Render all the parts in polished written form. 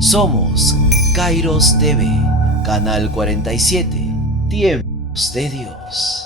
Somos Kairos TV, Canal 47, Tiempos de Dios.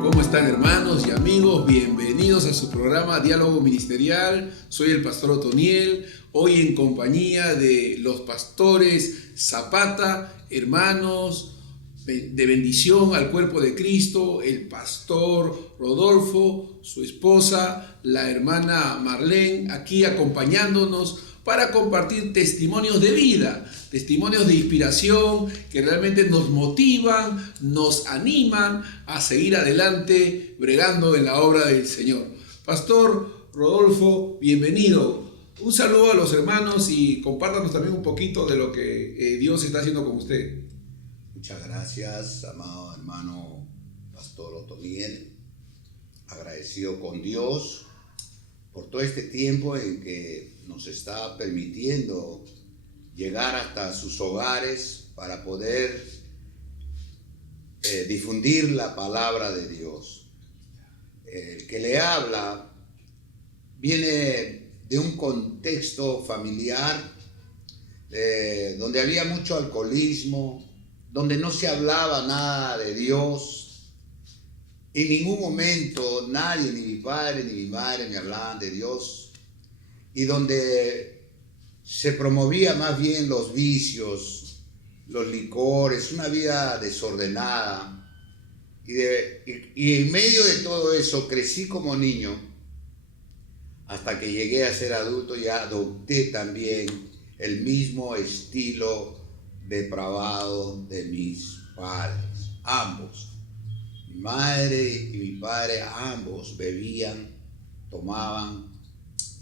¿Cómo están, hermanos y amigos? Bienvenidos a su programa Diálogo Ministerial. Soy el pastor Otoniel, hoy en compañía de los pastores Zapata, hermanos de bendición al cuerpo de Cristo, el pastor Rodolfo, su esposa, la hermana Marlene, aquí acompañándonos para compartir testimonios de vida, testimonios de inspiración que realmente nos motivan, nos animan a seguir adelante bregando en la obra del Señor. Pastor Rodolfo, bienvenido. Un saludo a los hermanos y compártanos también un poquito de lo que Dios está haciendo con usted. Muchas gracias, amado hermano pastor Otoniel. Agradecido con Dios por todo este tiempo en que nos está permitiendo llegar hasta sus hogares para poder difundir la palabra de Dios. El que le habla viene de un contexto familiar donde había mucho alcoholismo, donde no se hablaba nada de Dios. En ningún momento nadie, ni mi padre ni mi madre, me hablaban de Dios, y donde se promovía más bien los vicios, los licores, una vida desordenada. Y en medio de todo eso crecí como niño, hasta que llegué a ser adulto y adopté también el mismo estilo depravado de mis padres, ambos. Mi madre y mi padre ambos bebían, tomaban,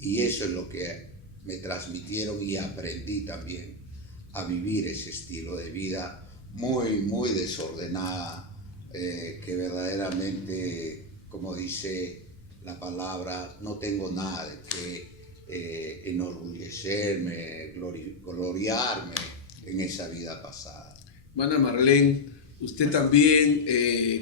y eso es lo que me transmitieron, y aprendí también a vivir ese estilo de vida muy desordenada, que verdaderamente, como dice la palabra, no tengo nada de que enorgullecerme, gloriarme en esa vida pasada. Hermana Marlene, usted también,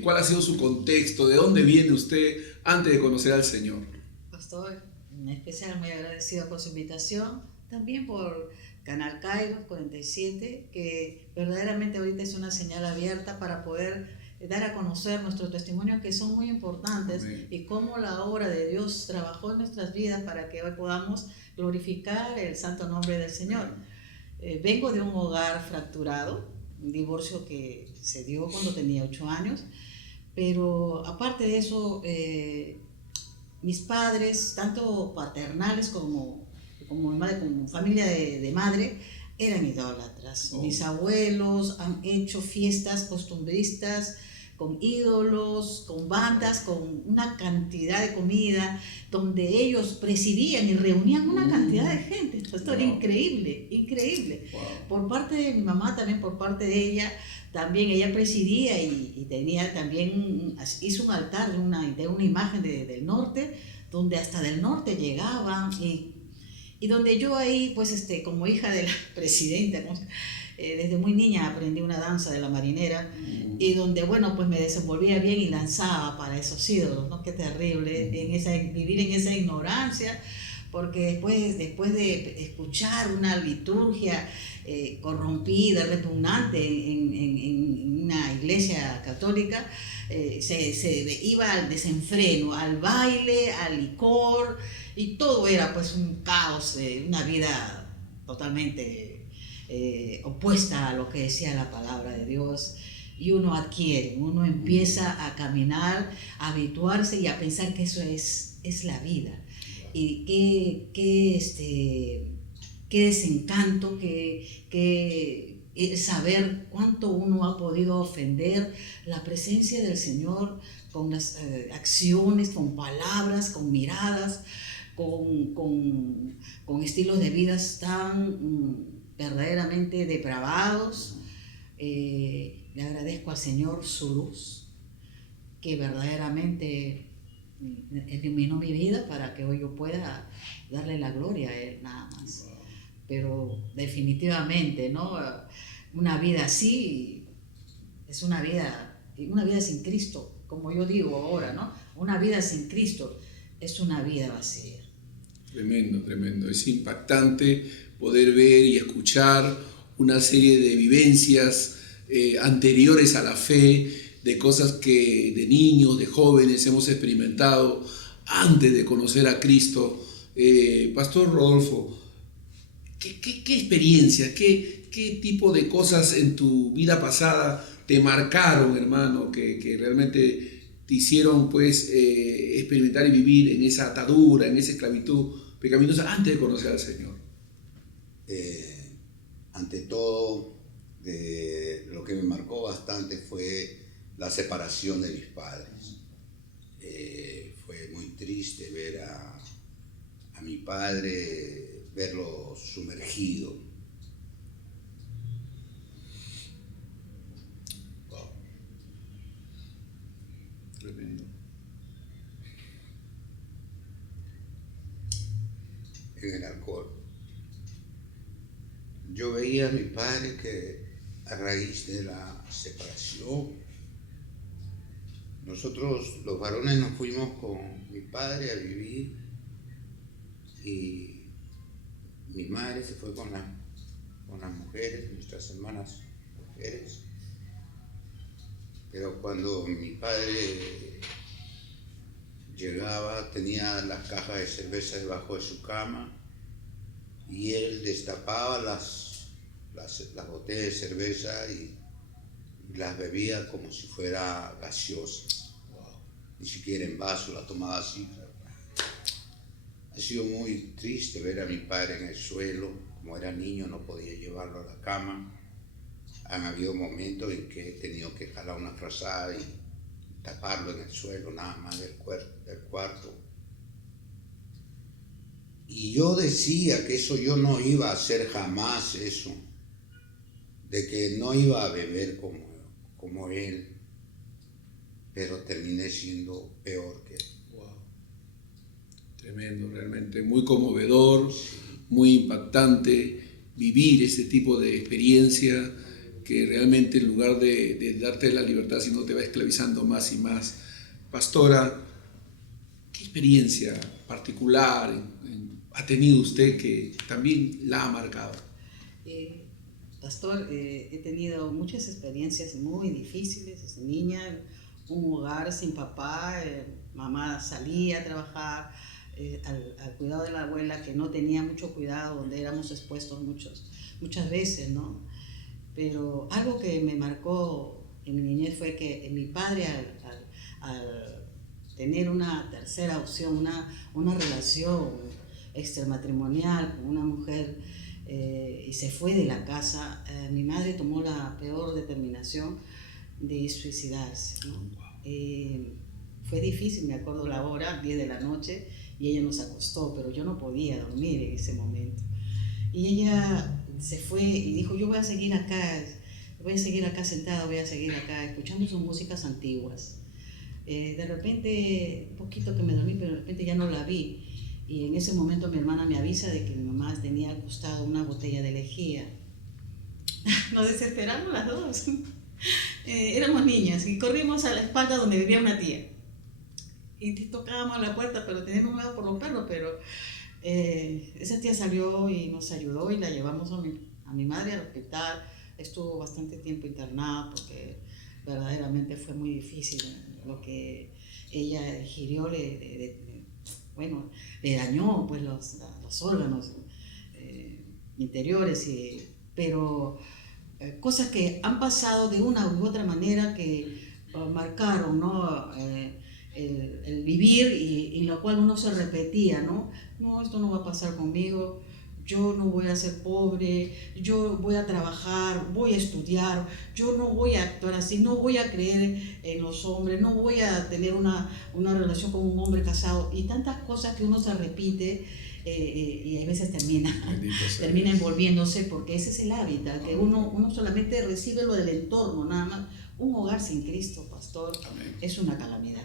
¿cuál ha sido su contexto? ¿De dónde viene usted antes de conocer al Señor? Pastor, en especial muy agradecido por su invitación, también por Canal Kairos 47, que verdaderamente ahorita es una señal abierta para poder dar a conocer nuestros testimonios, que son muy importantes. Amén. Y cómo la obra de Dios trabajó en nuestras vidas para que hoy podamos glorificar el santo nombre del Señor. Vengo de un hogar fracturado, un divorcio que se dio cuando tenía 8 años, pero aparte de eso, mis padres, tanto paternales como familia de madre, eran idólatras. Mis abuelos han hecho fiestas costumbristas con ídolos, con bandas, con una cantidad de comida, donde ellos presidían y reunían una cantidad de gente. Esto era increíble. Wow. Por parte de mi mamá, también por parte de ella, también ella presidía y tenía también, hizo un altar de una imagen del norte, donde hasta del norte llegaban, y donde yo ahí, pues como hija de la presidenta, ¿no? Desde muy niña aprendí una danza de la marinera, y donde, bueno, pues me desenvolvía bien y lanzaba para esos ídolos, ¿no? Qué terrible vivir en esa ignorancia, porque después de escuchar una liturgia corrompida, repugnante en una iglesia católica, se iba al desenfreno, al baile, al licor, y todo era pues un caos, una vida totalmente opuesta a lo que decía la palabra de Dios. Y uno empieza a caminar, a habituarse y a pensar que eso es la vida. Y qué desencanto, que saber cuánto uno ha podido ofender la presencia del Señor con las acciones, con palabras, con miradas, con estilos de vidas tan verdaderamente depravados, Le agradezco al Señor su luz, que verdaderamente iluminó mi vida para que hoy yo pueda darle la gloria a Él, nada más. Pero definitivamente, ¿no? Una vida así es una vida sin Cristo, como yo digo ahora, ¿no? Una vida sin Cristo es una vida vacía. Tremendo, tremendo. Es impactante poder ver y escuchar una serie de vivencias anteriores a la fe, de cosas que de niños, de jóvenes hemos experimentado antes de conocer a Cristo. Pastor Rodolfo, ¿qué experiencias, qué tipo de cosas en tu vida pasada te marcaron, hermano, que realmente te hicieron pues experimentar y vivir en esa atadura, en esa esclavitud pecaminosa antes de conocer al Señor? Ante todo, lo que me marcó bastante fue la separación de mis padres. Fue muy triste ver a mi padre, verlo sumergido. Wow. Tremendo. En el alcohol. Yo veía a mi padre que a raíz de la separación, nosotros los varones nos fuimos con mi padre a vivir y mi madre se fue con las mujeres, nuestras hermanas mujeres. Pero cuando mi padre llegaba, tenía las cajas de cerveza debajo de su cama y él destapaba las botellas de cerveza y las bebía como si fuera gaseosa. Wow. Ni siquiera en vaso, la tomaba así. Ha sido muy triste ver a mi padre en el suelo. Como era niño no podía llevarlo a la cama. Han habido momentos en que he tenido que jalar una frazada y taparlo en el suelo, nada más del cuarto. Y yo decía que eso yo no iba a hacer jamás eso, de que no iba a beber como él, pero terminé siendo peor que él. Wow. Tremendo, realmente muy conmovedor, muy impactante vivir ese tipo de experiencia que realmente en lugar de darte la libertad, sino te va esclavizando más y más. Pastora, ¿qué experiencia particular ha tenido usted que también la ha marcado? Pastor, he tenido muchas experiencias muy difíciles desde niña, un hogar sin papá, mamá salía a trabajar, al cuidado de la abuela que no tenía mucho cuidado, donde éramos expuestos muchas veces, ¿no? Pero algo que me marcó en mi niñez fue que mi padre al tener una tercera opción, una relación extramatrimonial con una mujer, y se fue de la casa, mi madre tomó la peor determinación de suicidarse, ¿no? Fue difícil, me acuerdo la hora, 10 de la noche, y ella nos acostó, pero yo no podía dormir en ese momento. Y ella se fue y dijo, yo voy a seguir acá sentada, voy a seguir acá escuchando sus músicas antiguas. De repente, un poquito que me dormí, pero de repente ya no la vi. Y en ese momento mi hermana me avisa de que mi mamá tenía al costado una botella de lejía. Nos desesperamos las dos. Éramos niñas y corrimos a la espalda donde vivía una tía. Y tocábamos la puerta, pero teníamos miedo por los perros, pero esa tía salió y nos ayudó y la llevamos a mi madre al hospital. Estuvo bastante tiempo internada porque verdaderamente fue muy difícil lo que ella ingirió, le dañó pues los órganos interiores, pero cosas que han pasado de una u otra manera que marcaron, ¿no? El vivir y lo cual uno se repetía, ¿no? No, esto no va a pasar conmigo, yo no voy a ser pobre, yo voy a trabajar, voy a estudiar, yo no voy a actuar así, no voy a creer en los hombres, no voy a tener una relación con un hombre casado, y tantas cosas que uno se repite y a veces termina Bendito envolviéndose, porque ese es el hábitat, que uno solamente recibe lo del entorno, nada más. Un hogar sin Cristo, pastor, Amén. es una calamidad.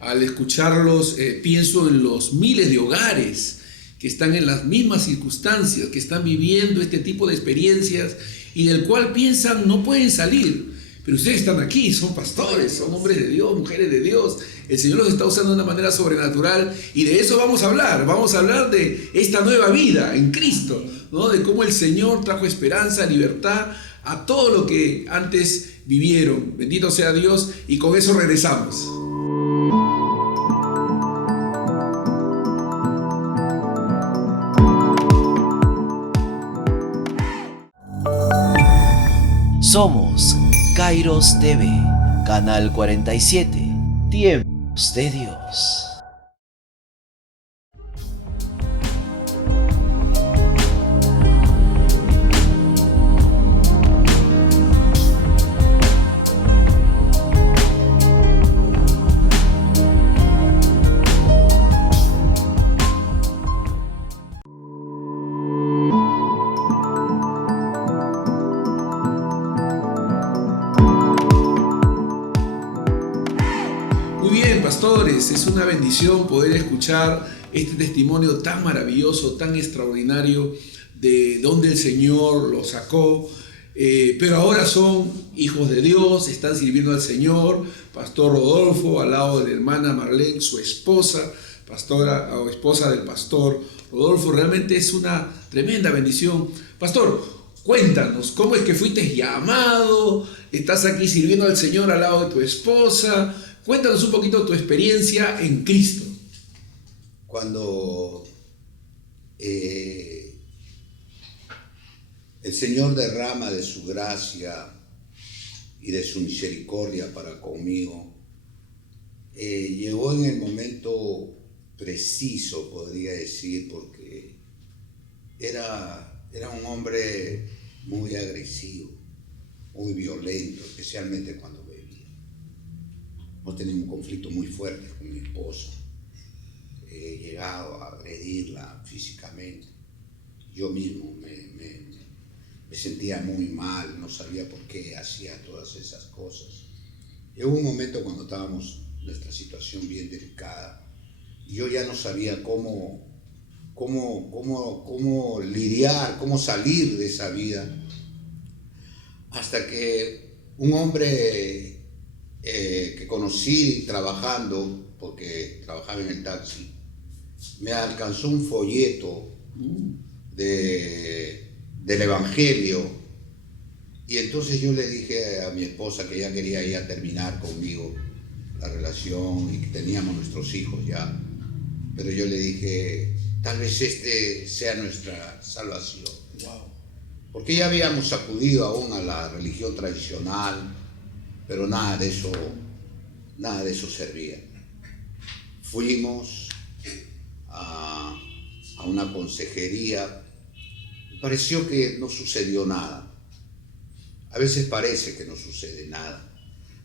Al escucharlos, pienso en los miles de hogares que están en las mismas circunstancias, que están viviendo este tipo de experiencias y del cual piensan no pueden salir. Pero ustedes están aquí, son pastores, son hombres de Dios, mujeres de Dios. El Señor los está usando de una manera sobrenatural y de eso vamos a hablar. Vamos a hablar de esta nueva vida en Cristo, ¿no? De cómo el Señor trajo esperanza, libertad a todo lo que antes vivieron. Bendito sea Dios, y con eso regresamos. Somos Kairos TV, Canal 47, Tiempos de Dios. Pastores, es una bendición poder escuchar este testimonio tan maravilloso, tan extraordinario, de donde el Señor los sacó, pero ahora son hijos de Dios, están sirviendo al Señor. Pastor Rodolfo, al lado de la hermana Marlene, su esposa, pastora o esposa del pastor Rodolfo. Realmente es una tremenda bendición. Pastor, cuéntanos, ¿cómo es que fuiste llamado? Estás aquí sirviendo al Señor al lado de tu esposa. Cuéntanos un poquito tu experiencia en Cristo. Cuando el Señor derrama de su gracia y de su misericordia para conmigo, llegó en el momento preciso, podría decir, porque era un hombre muy agresivo, muy violento, especialmente cuando bebía. Hemos tenido un conflicto muy fuerte con mi esposa. He llegado a agredirla físicamente. Yo mismo me sentía muy mal, no sabía por qué hacía todas esas cosas. Llegó un momento cuando estábamos en nuestra situación bien delicada y yo ya no sabía cómo lidiar, cómo salir de esa vida, hasta que un hombre que conocí trabajando, porque trabajaba en el taxi, me alcanzó un folleto del Evangelio, y entonces yo le dije a mi esposa que ya quería ir a terminar conmigo la relación y que teníamos nuestros hijos ya, pero yo le dije, tal vez este sea nuestra salvación. Wow. Porque ya habíamos acudido aún a la religión tradicional, pero nada de eso servía. Fuimos a una consejería, pareció que no sucedió nada. A veces parece que no sucede nada,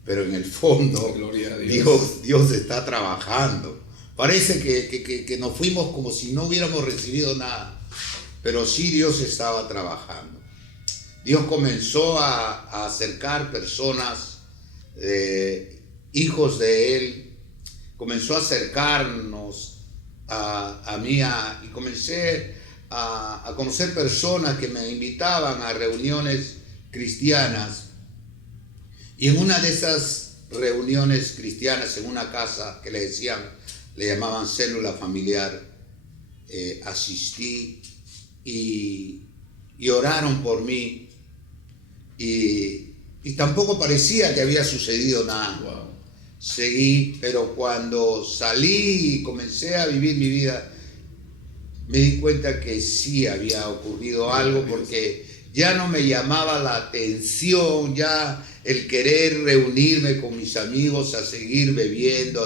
pero en el fondo Gloria a Dios. Dios está trabajando. Parece que nos fuimos como si no hubiéramos recibido nada, pero sí Dios estaba trabajando. Dios comenzó a acercar personas, hijos de Él, comenzó a acercarnos a mí, y comencé a conocer personas que me invitaban a reuniones cristianas, y en una de esas reuniones cristianas, en una casa que le llamaban célula familiar, asistí y oraron por mí, y tampoco parecía que había sucedido nada. Wow. Seguí, pero cuando salí y comencé a vivir mi vida, me di cuenta que sí había ocurrido algo, porque ya no me llamaba la atención, ya el querer reunirme con mis amigos a seguir bebiendo,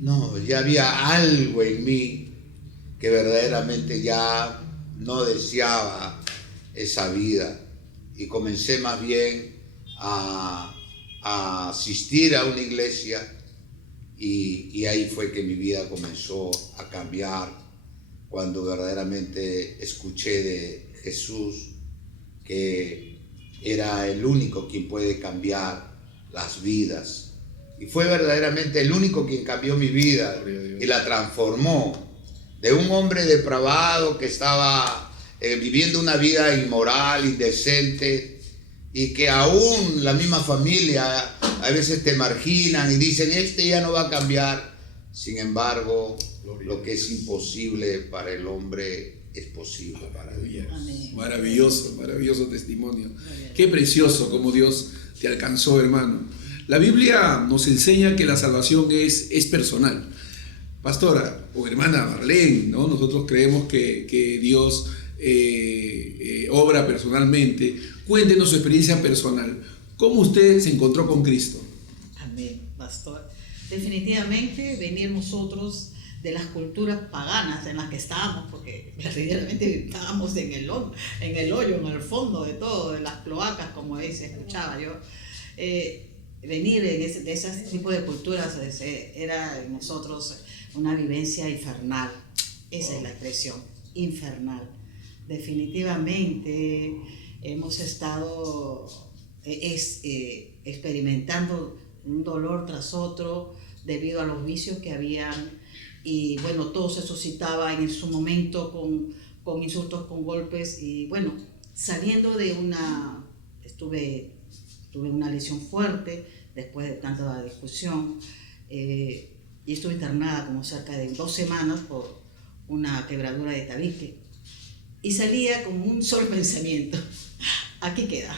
No, ya había algo en mí que verdaderamente ya no deseaba esa vida, y comencé más bien a asistir a una iglesia, y ahí fue que mi vida comenzó a cambiar cuando verdaderamente escuché de Jesús que era el único quien puede cambiar las vidas. Y fue verdaderamente el único quien cambió mi vida y la transformó. De un hombre depravado que estaba viviendo una vida inmoral, indecente, y que aún la misma familia a veces te marginan y dicen, este ya no va a cambiar. Sin embargo, lo que es imposible para el hombre es posible para Dios. Amén. Maravilloso, maravilloso testimonio. Qué precioso como Dios te alcanzó, hermano. La Biblia nos enseña que la salvación es personal. Pastora o hermana Marlene, ¿no? Nosotros creemos que Dios obra personalmente. Cuéntenos su experiencia personal. ¿Cómo usted se encontró con Cristo? Amén, pastor. Definitivamente venir nosotros de las culturas paganas en las que estábamos, porque verdaderamente estábamos en el hoyo, en el fondo de todo, de las cloacas, como ahí se escuchaba yo. Venir de ese tipo de culturas era en nosotros una vivencia infernal. Esa es la expresión, infernal. Definitivamente hemos estado experimentando un dolor tras otro debido a los vicios que habían, y bueno, todo se suscitaba en su momento con insultos, con golpes, y bueno, saliendo de tuve una lesión fuerte después de tanta discusión, y estuve internada como cerca de 2 semanas por una quebradura de tabique, y salía con un solo pensamiento: aquí queda.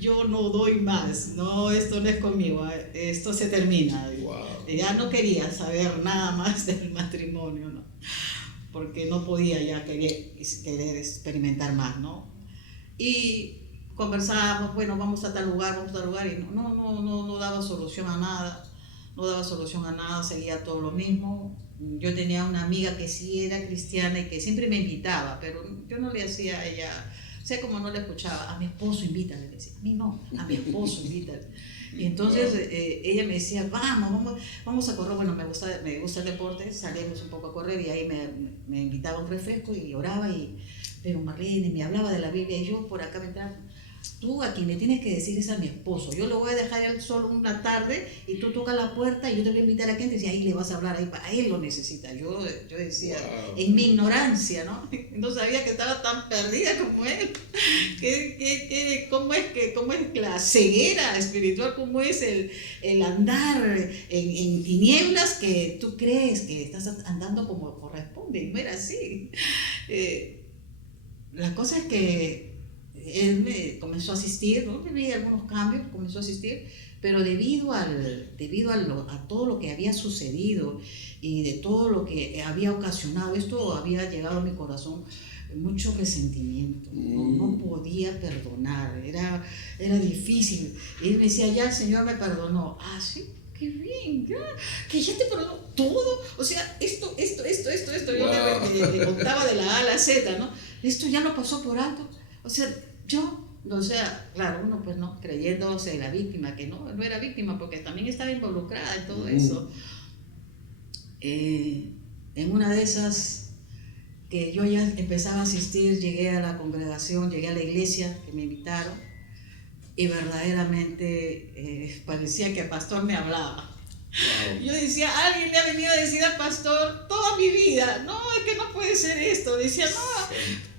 Yo no doy más, no, esto no es conmigo, esto se termina. Wow. Ya no quería saber nada más del matrimonio, ¿no? Porque no podía ya querer experimentar más, ¿no? Y conversábamos, bueno, vamos a tal lugar, y no daba solución a nada, seguía todo lo mismo. Yo tenía una amiga que sí era cristiana y que siempre me invitaba, pero yo no le hacía a ella, o sea, como no le escuchaba, a mi esposo invítale, le decía, a mí no, a mi esposo invítale. Y entonces ella me decía, vamos a correr, bueno, me gusta el deporte, salíamos un poco a correr, y ahí me invitaba un refresco y oraba, pero Marlene me hablaba de la Biblia, y yo por acá me entraba: tú a quien le tienes que decir es a mi esposo, yo lo voy a dejar él solo una tarde y tú tocas la puerta y yo te voy a invitar a que entres y ahí le vas a hablar, a él lo necesita. Yo decía, wow, en mi ignorancia, ¿no? No sabía que estaba tan perdida como él, cómo es la ceguera espiritual, cómo es el andar en tinieblas, que tú crees que estás andando como corresponde, y no era así. La cosa es que él me comenzó a asistir, ¿no? Tenía algunos cambios, comenzó a asistir, pero debido a todo lo que había sucedido y de todo lo que había ocasionado, esto había llegado a mi corazón mucho resentimiento, no podía perdonar, era difícil. Y él me decía, ya el Señor me perdonó. Ah, sí, qué bien, que ya te perdonó todo, o sea, esto, yo wow, le contaba de la A a la Z, ¿no? Esto ya lo pasó por alto, o sea, claro, uno pues no, creyéndose la víctima, que no era víctima, porque también estaba involucrada en todo eso. En una de esas que yo ya empezaba a asistir, llegué a la congregación, llegué a la iglesia que me invitaron, y verdaderamente parecía que el pastor me hablaba. Wow. Yo decía, alguien le ha venido a decir al pastor toda mi vida, no, es que no puede ser esto. Decía, no,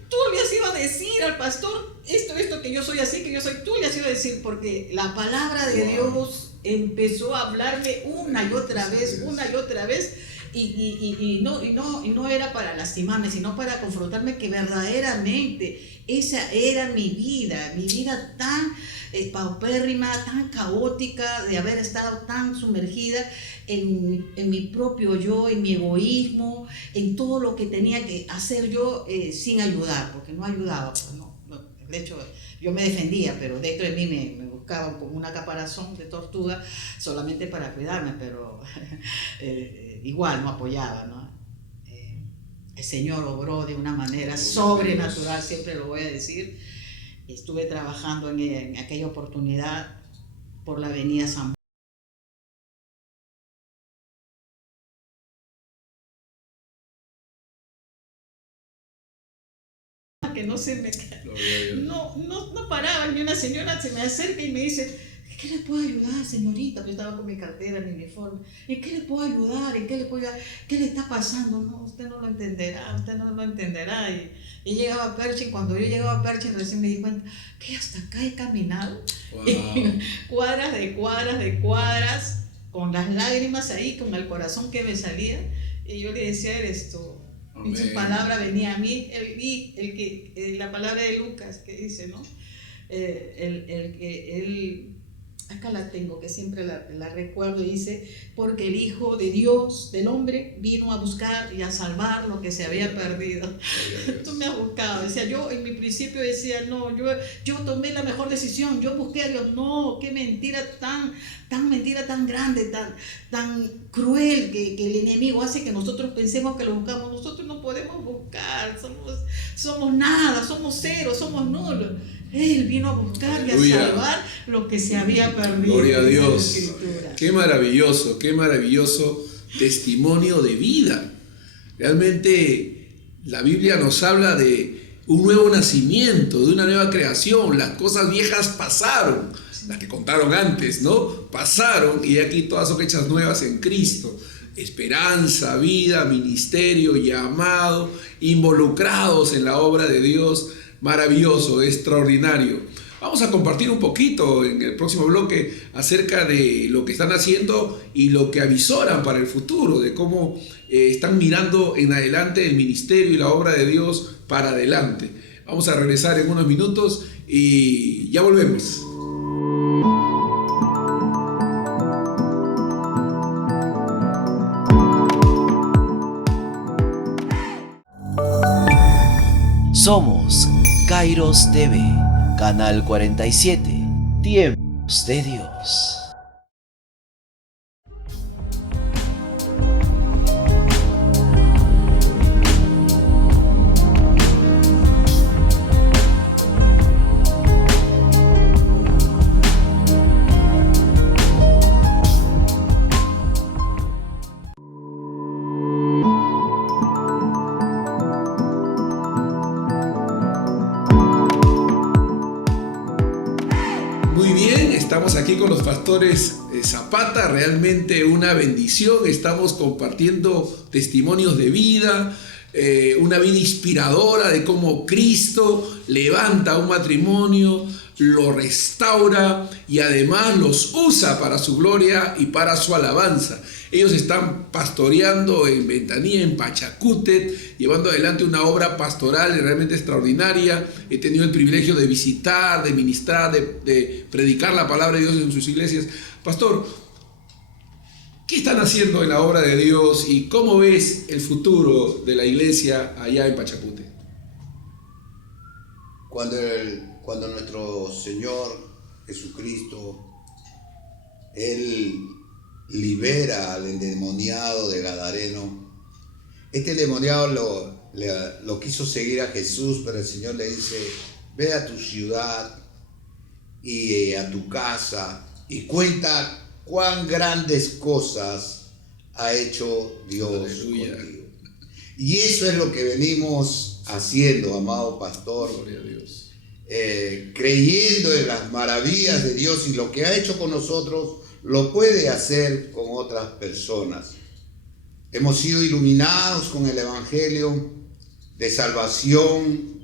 tú le has ido a decir al pastor esto, que yo soy así, que yo soy, tú le has ido a decir, porque la palabra de Dios empezó a hablarme una y otra vez, y no era para lastimarme, sino para confrontarme que verdaderamente esa era mi vida tan paupérrima, tan caótica, de haber estado tan sumergida en mi propio yo, en mi egoísmo, en todo lo que tenía que hacer yo sin ayudar, porque no ayudaba, pues no. De hecho, yo me defendía, pero dentro de mí me buscaban como una caparazón de tortuga solamente para cuidarme, pero igual no apoyaba, ¿no? El Señor obró de una manera sobrenatural, siempre lo voy a decir. Estuve trabajando en aquella oportunidad por la avenida San se me no paraba. Y una señora se me acerca y me dice: ¿en qué le puedo ayudar, señorita? Yo estaba con mi cartera, mi uniforme. ¿En qué le puedo ayudar? ¿En qué le puedo ayudar? ¿Qué le está pasando? No, usted no lo entenderá, usted no lo entenderá. Y llegaba a Pershing. Cuando yo llegaba a Pershing recién me di cuenta que hasta acá he caminado. Wow. Cuadras de cuadras de cuadras, con las lágrimas ahí, con el corazón que me salía. Y yo le decía: eres tú. Y su palabra venía a mí, la palabra de Lucas que dice, ¿no? Acá la tengo, que siempre la recuerdo, y dice: porque el Hijo de Dios, del hombre, vino a buscar y a salvar lo que se había perdido. Tú me has buscado. Decía, yo en mi principio decía, no, yo tomé la mejor decisión, yo busqué a Dios. No, qué mentira mentira tan grande, tan cruel, que el enemigo hace que nosotros pensemos que lo buscamos. Nosotros no podemos buscar, somos nada, somos cero, somos nulos. Él vino a buscar y a salvar lo que se había perdido. Gloria a Dios. Qué maravilloso testimonio de vida. Realmente la Biblia nos habla de un nuevo nacimiento, de una nueva creación. Las cosas viejas pasaron, las que contaron antes, ¿no? Pasaron, y aquí todas son hechas nuevas en Cristo. Esperanza, vida, ministerio, llamado, involucrados en la obra de Dios. Maravilloso, extraordinario. Vamos a compartir un poquito en el próximo bloque acerca de lo que están haciendo y lo que avisoran para el futuro, de cómo están mirando en adelante el ministerio y la obra de Dios para adelante. Vamos a regresar en unos minutos y ya volvemos. Somos Kairos TV, Canal 47, Tiempos de Dios. Estamos aquí con los pastores Zapata, realmente una bendición. Estamos compartiendo testimonios de vida, una vida inspiradora de cómo Cristo levanta un matrimonio, lo restaura y además los usa para su gloria y para su alabanza. Ellos están pastoreando en Ventanilla, en Pachacútec, llevando adelante una obra pastoral realmente extraordinaria. He tenido el privilegio de visitar, de ministrar, de predicar la palabra de Dios en sus iglesias. Pastor, ¿qué están haciendo en la obra de Dios y cómo ves el futuro de la iglesia allá en Pachacútec? Cuando nuestro Señor Jesucristo, Él libera al endemoniado de Gadareno. Este endemoniado lo quiso seguir a Jesús, pero el Señor le dice: ve a tu ciudad y a tu casa y cuenta cuán grandes cosas ha hecho Dios contigo. Y eso es lo que venimos haciendo, amado pastor. Gloria a Dios. Creyendo en las maravillas de Dios, y lo que ha hecho con nosotros lo puede hacer con otras personas. Hemos sido iluminados con el Evangelio de salvación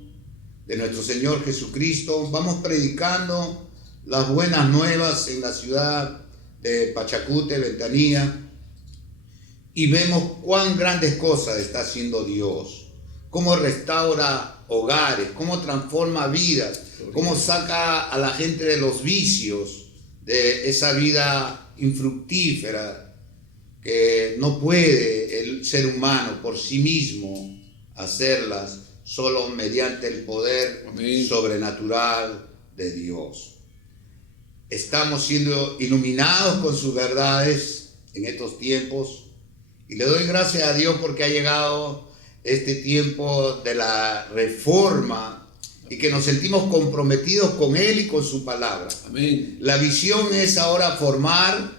de nuestro Señor Jesucristo. Vamos predicando las buenas nuevas en la ciudad de Pachacútec, Ventanilla, y vemos cuán grandes cosas está haciendo Dios. Cómo restaura hogares, cómo transforma vidas, cómo saca a la gente de los vicios, de esa vida infructífera que no puede el ser humano por sí mismo hacerlas, solo mediante el poder sobrenatural de Dios. Estamos siendo iluminados con sus verdades en estos tiempos, y le doy gracias a Dios porque ha llegado este tiempo de la reforma y que nos sentimos comprometidos con Él y con su palabra. Amén. La visión es ahora formar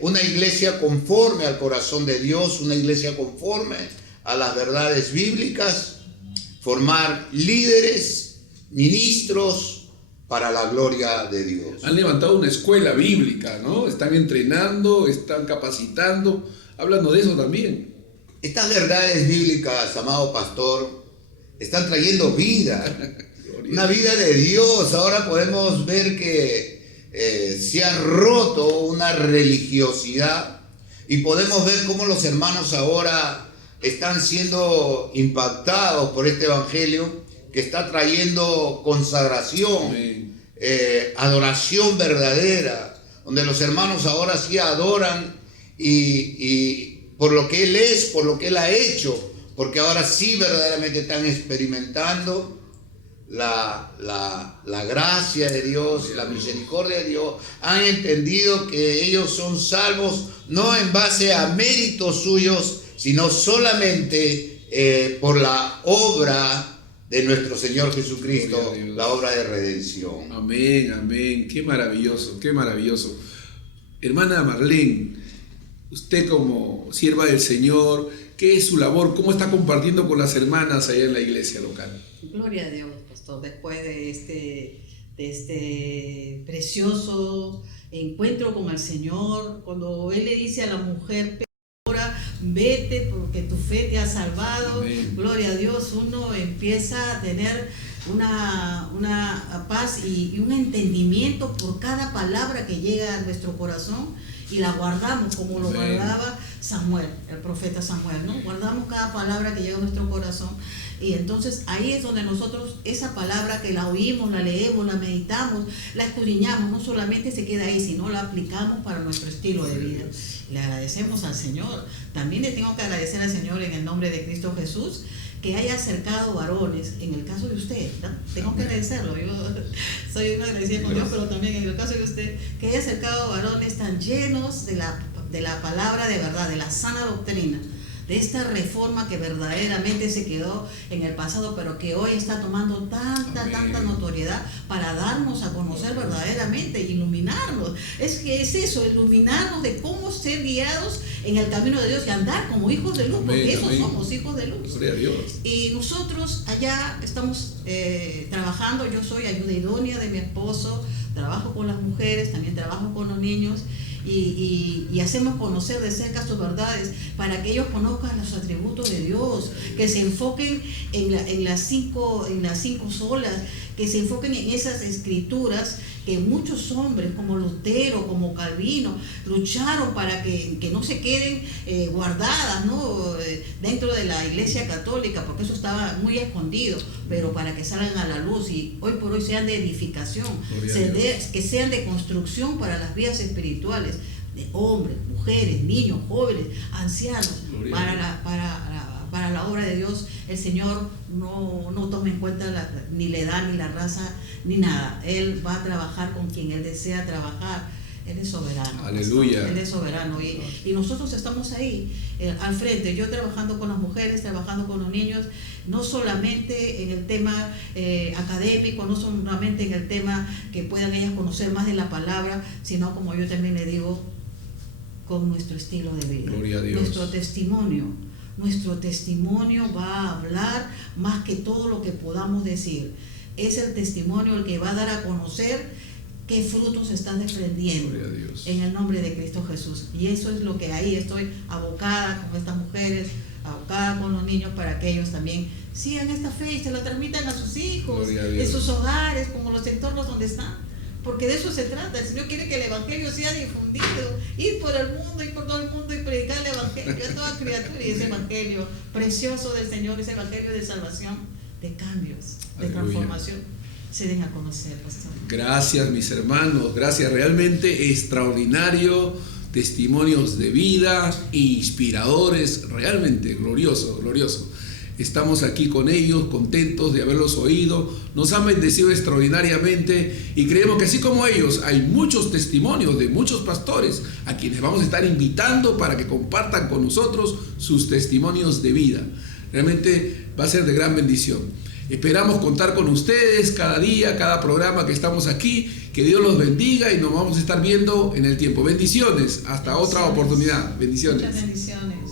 una iglesia conforme al corazón de Dios, una iglesia conforme a las verdades bíblicas, formar líderes, ministros para la gloria de Dios. Han levantado una escuela bíblica, ¿no? Están entrenando, están capacitando. Háblanos de eso también. Estas verdades bíblicas, amado pastor, están trayendo vida, una vida de Dios. Ahora podemos ver que se ha roto una religiosidad y podemos ver cómo los hermanos ahora están siendo impactados por este evangelio que está trayendo consagración, adoración verdadera, donde los hermanos ahora sí adoran y por lo que Él es, por lo que Él ha hecho, porque ahora sí verdaderamente están experimentando la gracia de Dios, la misericordia de Dios. Han entendido que ellos son salvos no en base a méritos suyos, sino solamente por la obra de nuestro Señor Jesucristo, la obra de redención. Amén, amén. Qué maravilloso, qué maravilloso. Hermana Marlene, usted como sierva del Señor, ¿qué es su labor? ¿Cómo está compartiendo con las hermanas allá en la iglesia local? Gloria a Dios, pastor. Después de este precioso encuentro con el Señor, cuando Él le dice a la mujer: vete porque tu fe te ha salvado. Amén. Gloria a Dios, uno empieza a tener una paz y un entendimiento por cada palabra que llega a nuestro corazón y la guardamos como lo guardaba Samuel, el profeta Samuel, ¿no? Guardamos cada palabra que llega a nuestro corazón y entonces ahí es donde nosotros esa palabra que la oímos, la leemos, la meditamos, la escudriñamos, no solamente se queda ahí, sino la aplicamos para nuestro estilo de vida. Le agradecemos al Señor. También le tengo que agradecer al Señor en el nombre de Cristo Jesús que haya acercado varones, en el caso de usted, ¿no? Tengo que agradecerlo, yo soy una agradecida con Dios, pero también en el caso de usted, que haya acercado varones tan llenos de la palabra de verdad, de la sana doctrina, de esta reforma que verdaderamente se quedó en el pasado, pero que hoy está tomando tanta notoriedad para darnos a conocer verdaderamente, iluminarnos. Es que es eso, iluminarnos de cómo ser guiados en el camino de Dios y andar como hijos de luz, porque esos somos hijos de luz. Gloria a Dios. Y nosotros allá estamos trabajando, yo soy ayuda idónea de mi esposo, trabajo con las mujeres, también trabajo con los niños. Y hacemos conocer de cerca sus verdades para que ellos conozcan los atributos de Dios, que se enfoquen en las cinco solas, que se enfoquen en esas escrituras que muchos hombres como Lutero, como Calvino, lucharon para que no se queden guardadas, ¿no? Dentro de la Iglesia Católica, porque eso estaba muy escondido, pero para que salgan a la luz y hoy por hoy sean de edificación, que sean de construcción para las vidas espirituales de hombres, mujeres, niños, jóvenes, ancianos, para la obra de Dios. El Señor no toma en cuenta ni la edad, ni la raza, ni nada. Él va a trabajar con quien Él desea trabajar. Él es soberano. Aleluya. Pastor. Él es soberano. Y nosotros estamos ahí, al frente. Yo trabajando con las mujeres, trabajando con los niños, no solamente en el tema académico, no solamente en el tema que puedan ellas conocer más de la palabra, sino, como yo también le digo, con nuestro estilo de vida. Gloria a Dios. Nuestro testimonio va a hablar más que todo lo que podamos decir. Es el testimonio el que va a dar a conocer qué frutos se están desprendiendo en el nombre de Cristo Jesús. Y eso es lo que ahí estoy abocada con estas mujeres, abocada con los niños, para que ellos también sigan esta fe y se la transmitan a sus hijos, en sus hogares, como los entornos donde están. Porque de eso se trata. El Señor quiere que el Evangelio sea difundido, ir por el mundo, ir por todo el mundo y predicar el Evangelio a toda criatura. Y ese Evangelio precioso del Señor, ese Evangelio de salvación, de cambios, de transformación, se den a conocer, pastor. Gracias, mis hermanos, gracias. Realmente extraordinario, testimonios de vida, inspiradores, realmente glorioso, glorioso. Estamos aquí con ellos, contentos de haberlos oído. Nos han bendecido extraordinariamente y creemos que así como ellos, hay muchos testimonios de muchos pastores a quienes vamos a estar invitando para que compartan con nosotros sus testimonios de vida. Realmente va a ser de gran bendición. Esperamos contar con ustedes cada día, cada programa que estamos aquí. Que Dios los bendiga y nos vamos a estar viendo en el tiempo. Bendiciones. Hasta otra oportunidad. Bendiciones. Muchas bendiciones.